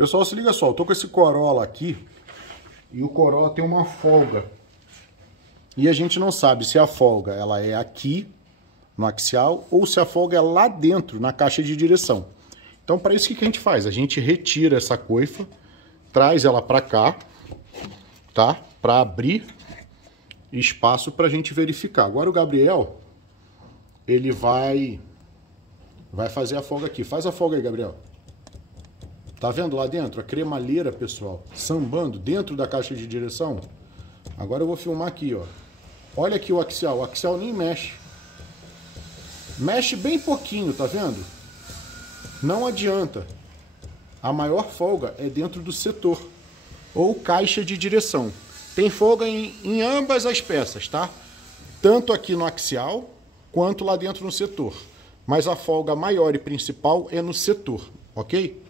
Pessoal, se liga só, eu tô com esse Corolla aqui e o Corolla tem uma folga. E a gente não sabe se a folga ela é aqui no axial ou se a folga é lá dentro na caixa de direção. Então, para isso, o que a gente faz? A gente retira essa coifa, traz ela para cá, tá? Para abrir espaço para a gente verificar. Agora o Gabriel, ele vai fazer a folga aqui. Faz a folga aí, Gabriel. Tá vendo lá dentro? A cremalheira, pessoal, sambando dentro da caixa de direção. Agora eu vou filmar aqui, ó. Olha aqui o axial nem mexe. Mexe bem pouquinho, tá vendo? Não adianta. A maior folga é dentro do setor ou caixa de direção. Tem folga em ambas as peças, tá? Tanto aqui no axial quanto lá dentro no setor. Mas a folga maior e principal é no setor, ok?